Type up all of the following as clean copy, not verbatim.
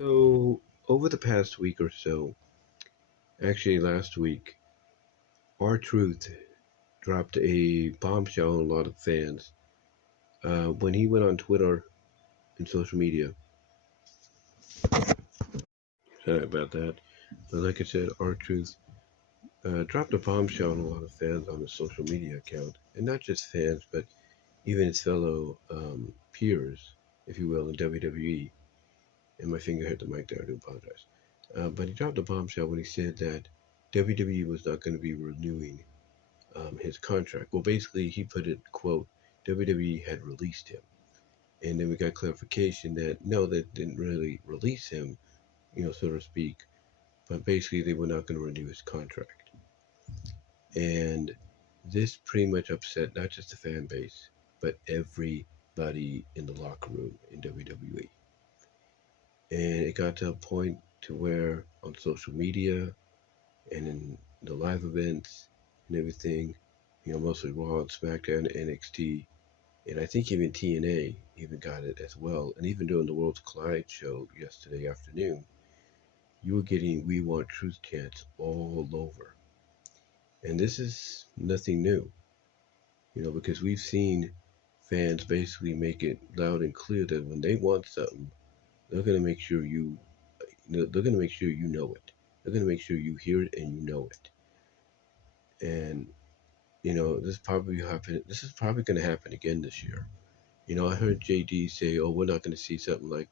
So, over the past week or so, actually last week, R-Truth dropped a bombshell on a lot of fans when he went on Twitter and social media. Sorry about that. But like I said, R-Truth dropped a bombshell on a lot of fans on his social media account. And not just fans, but even his fellow peers, if you will, in WWE. And my finger hit the mic there, I do apologize. But he dropped a bombshell when he said that WWE was not going to be renewing his contract. Well, basically, he put it, quote, WWE had released him. And then we got clarification that no, they didn't really release him, so to speak, but basically they were not going to renew his contract. And this pretty much upset not just the fan base, but everybody in the locker room in WWE. And it got to a point to where on social media and in the live events and everything, mostly Raw and SmackDown and NXT, and I think even TNA even got it as well. And even during the Worlds Collide show yesterday afternoon, you were getting "We Want Truth" chants all over. And this is nothing new, because we've seen fans basically make it loud and clear that when they want something, they're going to make sure they're going to make sure you know it. They're going to make sure you hear it and you know it. And this is probably going to happen again this year. I heard JD say, "Oh, we're not going to see something like,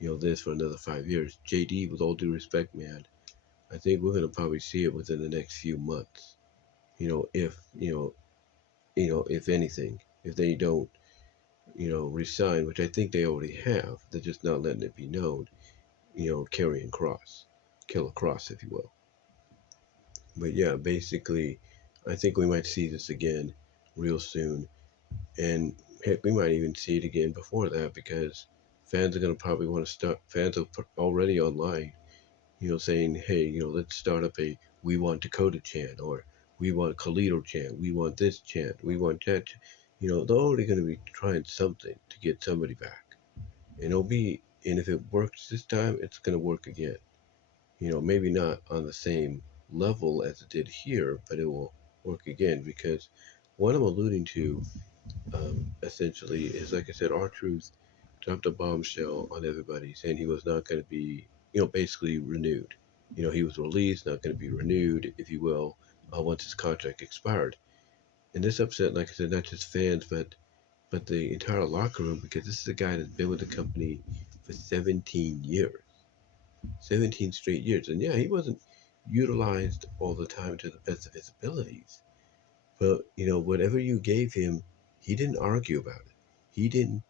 this for another 5 years." JD, with all due respect, man, I think we're going to probably see it within the next few months. If if anything, if they don't, resign, which I think they already have, they're just not letting it be known. Carrying cross, kill a cross, if you will. But yeah, basically, I think we might see this again real soon. And heck, we might even see it again before that because fans are going to probably want to start, fans are already online, saying, hey, let's start up a "We Want Dakota" chant, or "We Want Colito" chant, "We want this chant, we want that. They're already going to be trying something to get somebody back. And and if it works this time, it's going to work again. Maybe not on the same level as it did here, but it will work again because what I'm alluding to essentially is, like I said, R-Truth dropped a bombshell on everybody saying he was not going to be, basically renewed. He was released, not going to be renewed, if you will, once his contract expired. And this upset, like I said, not just fans, but the entire locker room because this is a guy that's been with the company for 17 years, 17 straight years. And yeah, he wasn't utilized all the time to the best of his abilities. But, whatever you gave him, he didn't argue about it. He didn't,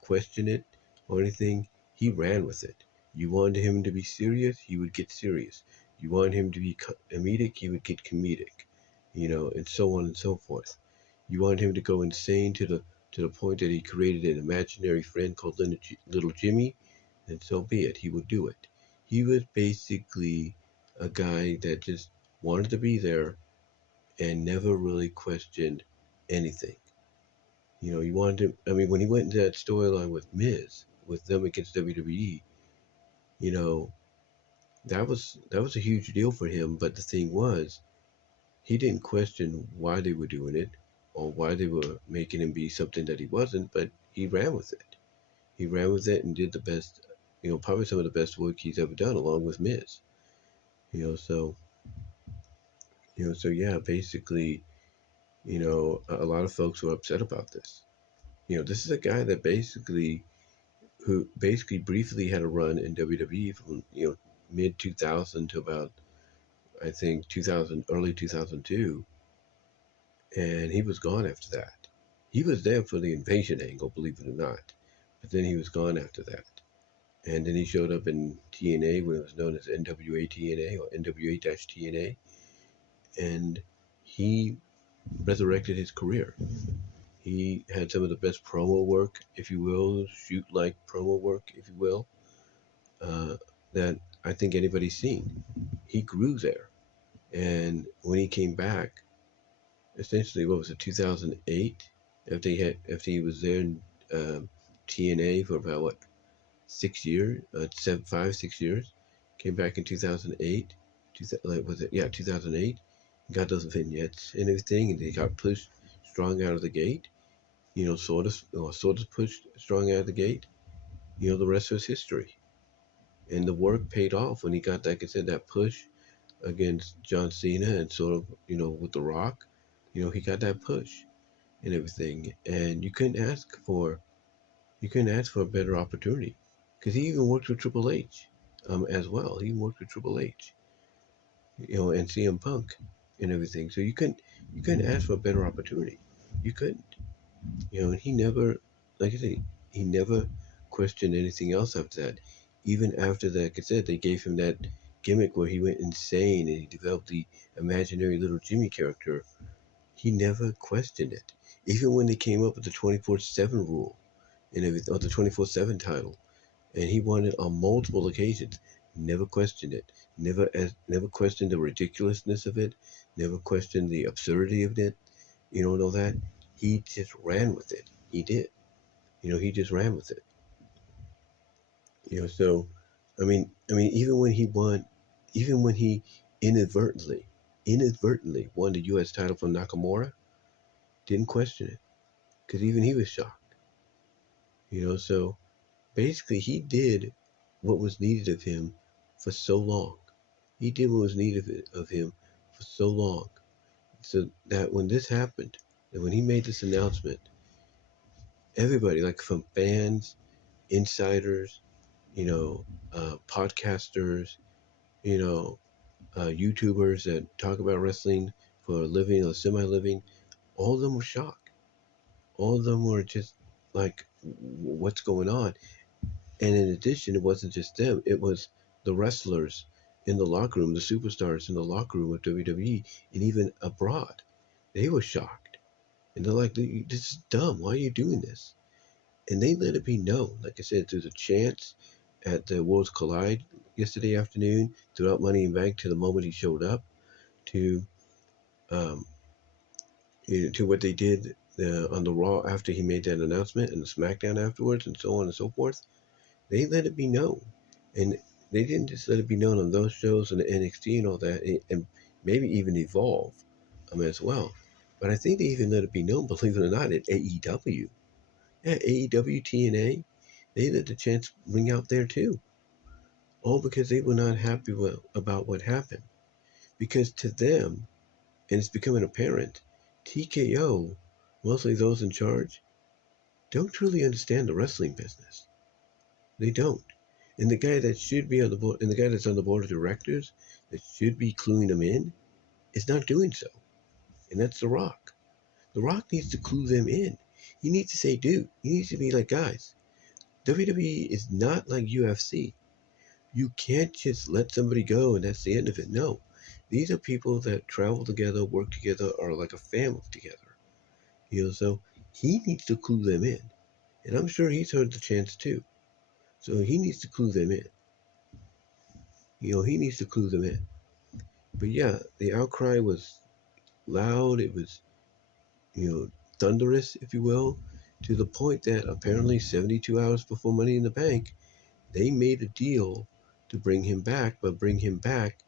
question it or anything. He ran with it. You wanted him to be serious, he would get serious. You wanted him to be comedic, he would get comedic, and so on and so forth. You wanted him to go insane to the point that he created an imaginary friend called Little Jimmy, and so be it. He would do it. He was basically a guy that just wanted to be there and never really questioned anything. He wanted to, I mean, when he went into that storyline with Miz, with them against WWE, you know, that was a huge deal for him. But the thing was, he didn't question why they were doing it or why they were making him be something that he wasn't, but he ran with it. He ran with it and did the best, probably some of the best work he's ever done along with Miz. So, so yeah, basically, a lot of folks were upset about this. This is a guy that who basically briefly had a run in WWE from, mid 2000 to about, I think, 2000, early 2002. And he was gone after that. He was there for the invasion angle, believe it or not. But then he was gone after that. And then he showed up in TNA when it was known as NWA TNA or NWA-TNA. And he resurrected his career. He had some of the best promo work, if you will, shoot-like promo work, if you will, that I think anybody's seen. He grew there. And when he came back, essentially, what was it, 2008? After he was there in TNA for about, what, 6 years, 5, 6 years. Came back in 2008. Like was it? Yeah, 2008. Got those vignettes and everything, and they got pushed strong out of the gate. Sort of pushed strong out of the gate. The rest was history. And the work paid off when he got, like I said, that push against John Cena and sort of, with The Rock. He got that push and everything. And you couldn't ask for a better opportunity. Because he even worked with Triple H as well. He worked with Triple H, and CM Punk and everything. So you couldn't ask for a better opportunity. You couldn't. And he never, like I said, he never questioned anything else after that. Even after that, like I said, they gave him that gimmick where he went insane and he developed the imaginary little Jimmy character. He never questioned it. Even when they came up with the 24/7 rule and everything, or the 24/7 title, and he won it on multiple occasions, never questioned it. Never questioned the ridiculousness of it. Never questioned the absurdity of it. And all that. He just ran with it. He did. He just ran with it. So, even when he won, even when he inadvertently won the U.S. title from Nakamura, didn't question it, because even he was shocked. So basically he did what was needed of him for so long. He did what was needed of him for so long, so that when this happened, and when he made this announcement, everybody, like from fans, insiders, podcasters, you know, YouTubers that talk about wrestling for a living or semi-living, all of them were shocked. All of them were just like, what's going on? And in addition, it wasn't just them. It was the wrestlers in the locker room, the superstars in the locker room of WWE, and even abroad. They were shocked. And they're like, this is dumb. Why are you doing this? And they let it be known, like I said, through the chants at the Worlds Collide yesterday afternoon, throughout Money in Bank, to the moment he showed up, to um, to what they did on the Raw after he made that announcement, and the SmackDown afterwards, and so on and so forth. They let it be known, and they didn't just let it be known on those shows and the NXT and all that, and maybe even Evolve as well. But I think they even let it be known, believe it or not, at AEW. Yeah, AEW, TNA, they let the chants ring out there too. All because they were not happy about what happened. Because to them, and it's becoming apparent, TKO, mostly those in charge, don't truly understand the wrestling business. They don't. And the guy that should be on the board, and the guy that's on the board of directors, that should be cluing them in, is not doing so. And that's The Rock. The Rock needs to clue them in. He needs to say, dude, he needs to be like, guys, WWE is not like UFC. You can't just let somebody go and that's the end of it. No. These are people that travel together, work together, are like a family together. So he needs to clue them in. And I'm sure he's heard the chants too. So he needs to clue them in. He needs to clue them in. But yeah, the outcry was loud. It was, thunderous, if you will, to the point that apparently 72 hours before Money in the Bank, they made a deal to bring him back, but bring him back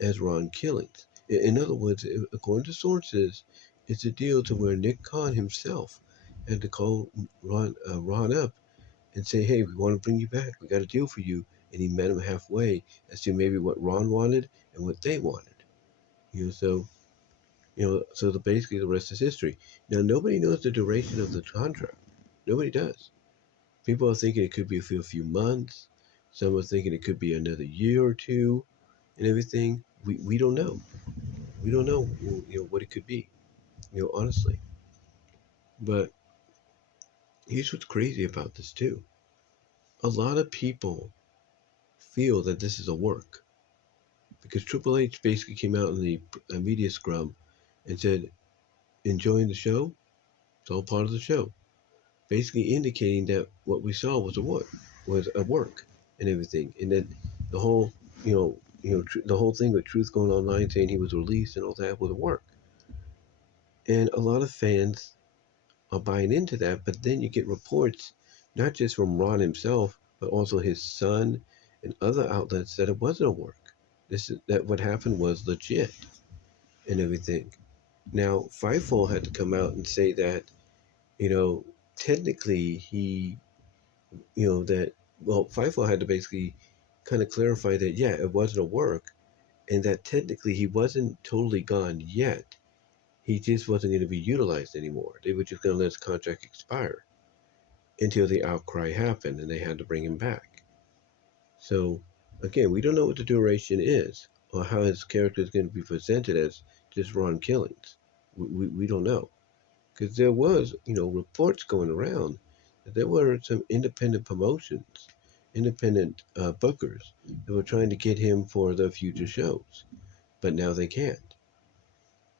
as Ron Killings. In other words, according to sources, it's a deal to where Nick Khan himself had to call Ron up and say, hey, we want to bring you back. We got a deal for you. And he met him halfway as to maybe what Ron wanted and what they wanted. So basically the rest is history. Now, nobody knows the duration of the contract. Nobody does. People are thinking it could be for a few months. Some are thinking it could be another year or two and everything. We don't know. We don't know, what it could be, honestly. But here's what's crazy about this, too. A lot of people feel that this is a work. Because Triple H basically came out in the media scrum and said, enjoying the show? It's all part of the show. Basically indicating that what we saw was a work and everything. And then the whole, the whole thing with Truth going online saying he was released and all that was a work. And a lot of fans are buying into that, but then you get reports, not just from Ron himself, but also his son and other outlets said it wasn't a work. That what happened was legit and everything. Now, Fightful had to come out and say that, you know, technically he, that, well, Fightful had to basically kind of clarify that, yeah, it wasn't a work, and that technically he wasn't totally gone yet. He just wasn't going to be utilized anymore. They were just going to let his contract expire until the outcry happened and they had to bring him back. So, again, we don't know what the duration is or how his character is going to be presented as just Ron Killings. We don't know. Because there was, reports going around that there were some independent promotions, independent bookers that were trying to get him for the future shows, but now they can't.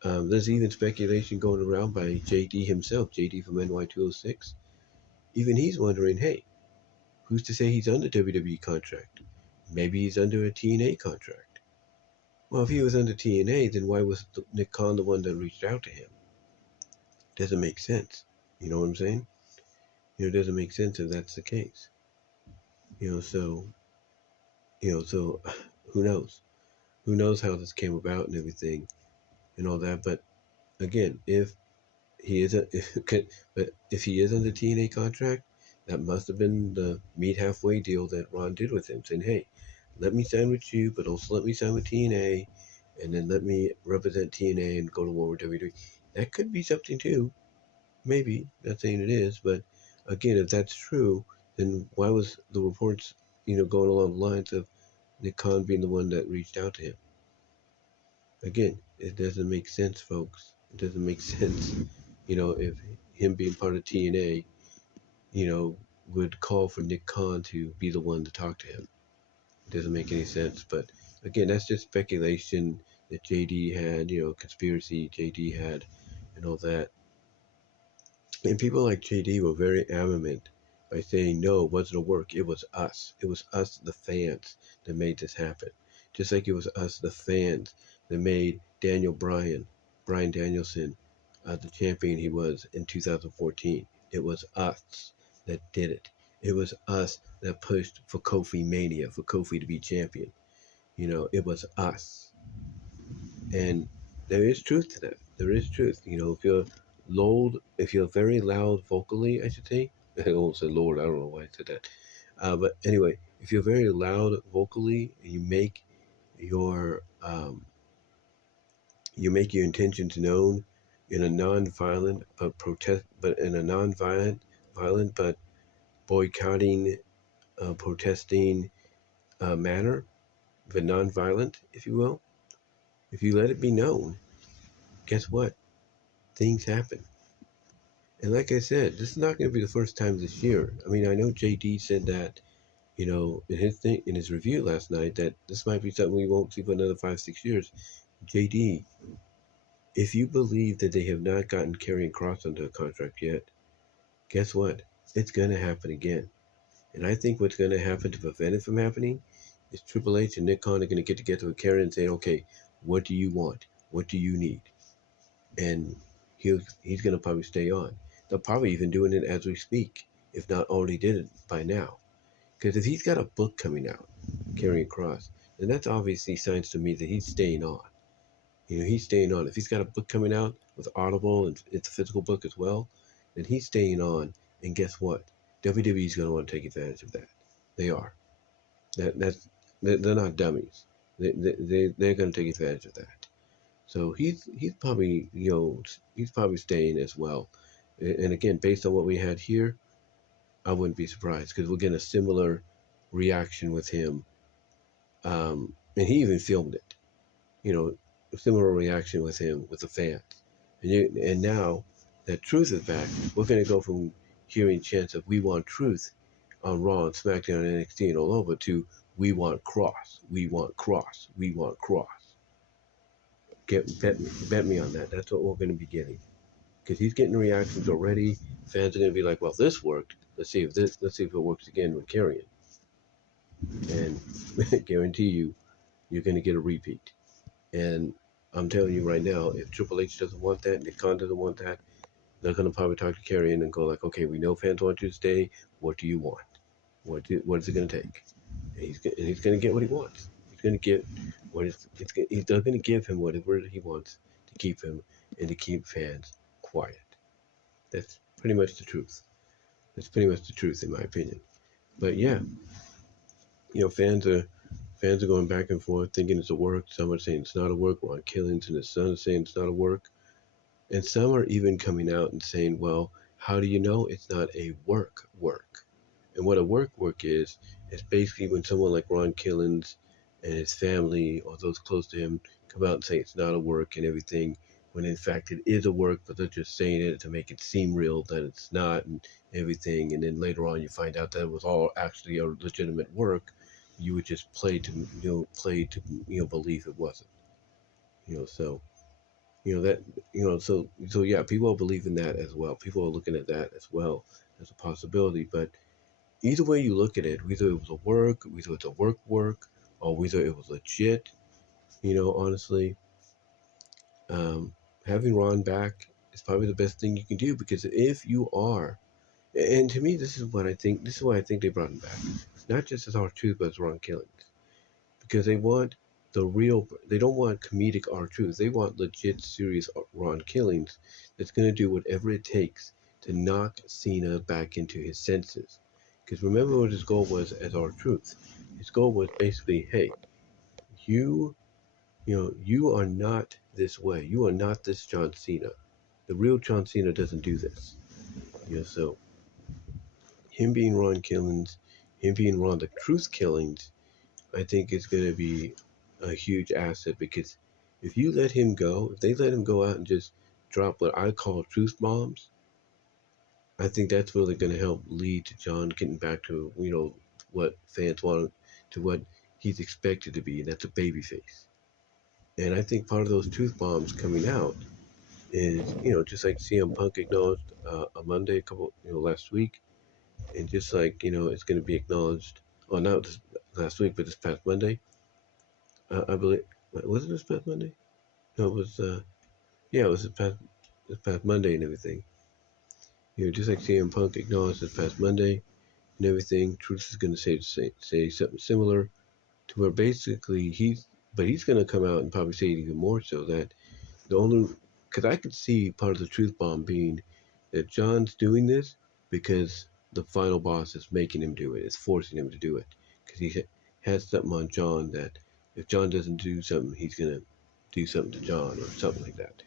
There's even speculation going around by JD himself, JD from NY206. Even he's wondering, hey, who's to say he's under WWE contract? Maybe he's under a TNA contract. Well, if he was under TNA, then why was Nick Khan the one that reached out to him? Doesn't make sense. You know what I'm saying? It doesn't make sense if that's the case. So, so who knows? Who knows how this came about and everything and all that? But again, if he is but if he is under TNA contract, that must have been the meet halfway deal that Ron did with him, saying, "Hey, let me sign with you, but also let me sign with TNA, and then let me represent TNA and go to war with WWE." That could be something too. Maybe, not saying it is, but again, if that's true, then why was the reports, going along the lines of Nick Khan being the one that reached out to him? Again, it doesn't make sense, folks. It doesn't make sense, if him being part of TNA, would call for Nick Khan to be the one to talk to him. It doesn't make any sense. But again, that's just speculation that JD had, conspiracy JD had, and all that. And people like JD were very adamant by saying, no, it wasn't a work. It was us. It was us, the fans, that made this happen. Just like it was us, the fans, that made Bryan Danielson, the champion he was in 2014. It was us that did it. It was us that pushed for Kofi Mania, for Kofi to be champion. It was us. And there is truth to that. There is truth. If you're very loud vocally, I should say. I almost said Lord, I don't know why I said that. But anyway, if you're very loud vocally and you make your intentions known in a non-violent violent but boycotting, protesting manner, but non-violent, if you will. If you let it be known, guess what? Things happen. And like I said, this is not going to be the first time this year. I mean, I know JD said that, in his review last night, that this might be something we won't see for another 5-6 years. JD, if you believe that they have not gotten Karrion Kross under a contract yet, guess what? It's going to happen again. And I think what's going to happen to prevent it from happening is Triple H and Nick Khan are going to get together with Karrion and say, okay, what do you want? What do you need? And he's going to probably stay on. They're probably even doing it as we speak, if not already did it by now. Because if he's got a book coming out, Karrion Kross, then that's obviously signs to me that he's staying on. He's staying on. If he's got a book coming out with Audible and it's a physical book as well, then he's staying on. And guess what? WWE's going to want to take advantage of that. They are. They're not dummies. They're going to take advantage of that. So he's probably staying as well. And again, based on what we had here, I wouldn't be surprised because we're getting a similar reaction with him. And he even filmed it. A similar reaction with him, with the fans. And now that truth is back, we're going to go from hearing chants of "We want truth" on Raw and SmackDown and NXT and all over to "We want Cross, we want Cross, we want Cross." Bet me on that. That's what we're going to be getting. Because he's getting reactions already. Fans are going to be like, well, this worked. Let's see if it works again with Karrion. And I guarantee you're going to get a repeat. And I'm telling you right now, if Triple H doesn't want that, Nick Khan doesn't want that, they're going to probably talk to Karrion and go like, okay, we know fans want you to stay. What do you want? What is it going to take? And he's going to get what he wants. He's going to get what they're going to give him whatever he wants to keep him and to keep fans quiet. That's pretty much the truth. That's pretty much the truth, in my opinion. But yeah, fans are going back and forth, thinking it's a work. Some are saying it's not a work. Ron Killings and his son are saying it's not a work. And some are even coming out and saying, well, how do you know it's not a work? And what a work is basically when someone like Ron Killings and his family or those close to him come out and say it's not a work and everything, when in fact it is a work, but they're just saying it to make it seem real that it's not and everything. And then later on you find out that it was all actually a legitimate work. You would just play to believe it wasn't. So that so yeah, people are believing that as well. People are looking at that as well as a possibility. But either way you look at it, whether it was a work, whether it's a work, or whether it was legit, honestly, having Ron back is probably the best thing you can do, because if you are, and to me, this is why I think they brought him back. It's not just as R-Truth, but as Ron Killings, because they don't want comedic R-Truth. They want legit, serious Ron Killings that's going to do whatever it takes to knock Cena back into his senses. Because remember what his goal was as R-Truth. His goal was basically, hey, you are not this way. You are not this John Cena. The real John Cena doesn't do this. So him being Ron Killings, him being Ron the Truth Killings, I think is going to be a huge asset, because if they let him go out and just drop what I call truth bombs, I think that's really going to help lead to John getting back to, what fans want, to what he's expected to be, and that's a babyface. And I think part of those truth bombs coming out is, just like CM Punk acknowledged last week, and just like, it's going to be acknowledged, or not this last week, but this past Monday. I believe, was it this past Monday? No, it was, it was this past Monday and everything. Just like CM Punk acknowledged this past Monday and everything, Truth is going to say something similar, to where basically he's going to come out and probably say it even more so, that because I could see part of the truth bomb being that John's doing this because the final boss is making him do it, is forcing him to do it, because he has something on John that if John doesn't do something, he's going to do something to John or something like that,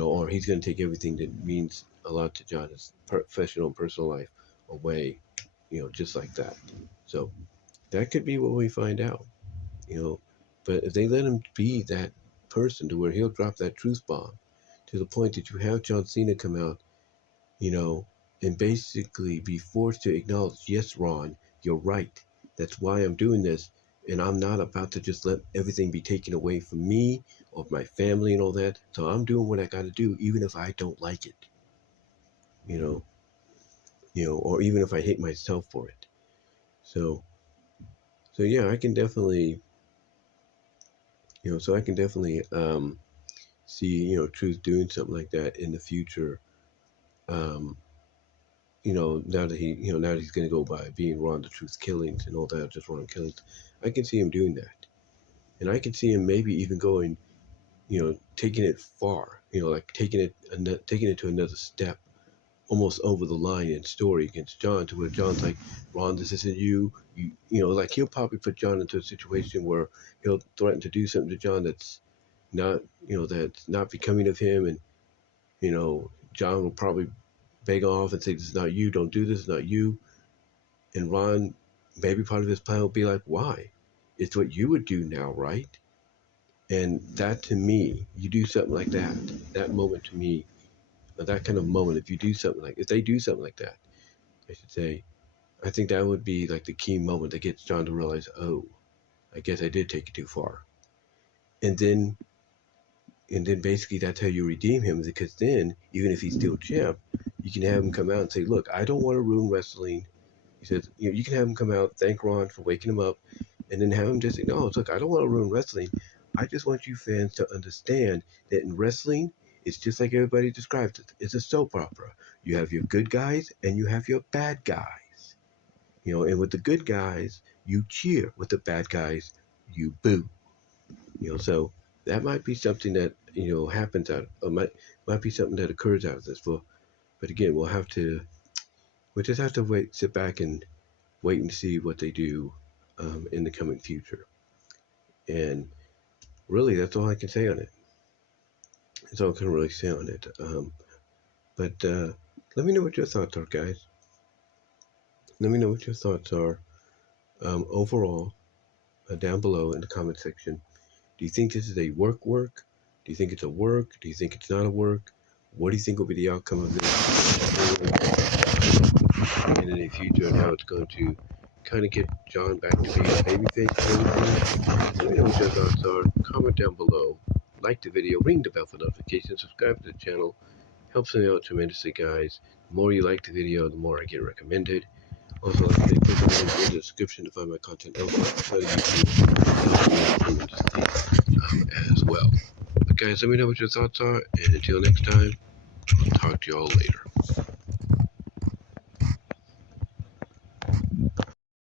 or he's going to take everything that means a lot to John, his professional and personal life, away, just like that. So that could be what we find out, but if they let him be that person to where he'll drop that truth bomb to the point that you have John Cena come out, and basically be forced to acknowledge, yes, Ron, you're right. That's why I'm doing this. And I'm not about to just let everything be taken away from me or my family and all that. So I'm doing what I got to do, even if I don't like it, or even if I hate myself for it. So yeah, I can definitely, see, Truth doing something like that in the future. Now that he's going to go by being Ron the Truth Killings and all that, just Ron Killings, I can see him doing that. And I can see him maybe even going, taking it far, like taking it to another step, almost over the line in story against John, to where John's like, Ron, this isn't you. Like he'll probably put John into a situation where he'll threaten to do something to John that's not becoming of him. And, John will probably beg off and say, this is not you, don't do this, it's not you. And Ron, maybe part of his plan will be like, why? It's what you would do now, right? And that, to me, you do something like that moment to me, that kind of moment, if they do something like that, I should say, I think that would be like the key moment that gets John to realize, oh, I guess I did take it too far. And then basically that's how you redeem him, because then, even if he's still champ, you can have him come out and say, look, I don't want to ruin wrestling. He says, you can have him come out, thank Ron for waking him up, and then have him just acknowledge, look, I don't want to ruin wrestling. I just want you fans to understand that in wrestling, it's just like everybody describes it. It's a soap opera. You have your good guys and you have your bad guys. And with the good guys, you cheer. With the bad guys, you boo. So that might be something that happens out, or might be something that occurs out of this. But again, we'll just have to sit back and wait and see what they do in the coming future. And really, that's all I can say on it. That's all I can really say on it. But let me know what your thoughts are, guys. Let me know what your thoughts are overall down below in the comment section. Do you think this is a work? Do you think it's a work? Do you think it's not a work? What do you think will be the outcome of this in the future, and how it's going to kind of get John back to being a babyface? Let me know what your thoughts are. Comment down below. Like the video, ring the bell for notifications, subscribe to the channel. Helps me out tremendously, guys. The more you like the video, the more I get recommended. Also, click the link in the description to find my content elsewhere as well. But guys, let me know what your thoughts are, and until next time, I'll talk to y'all later.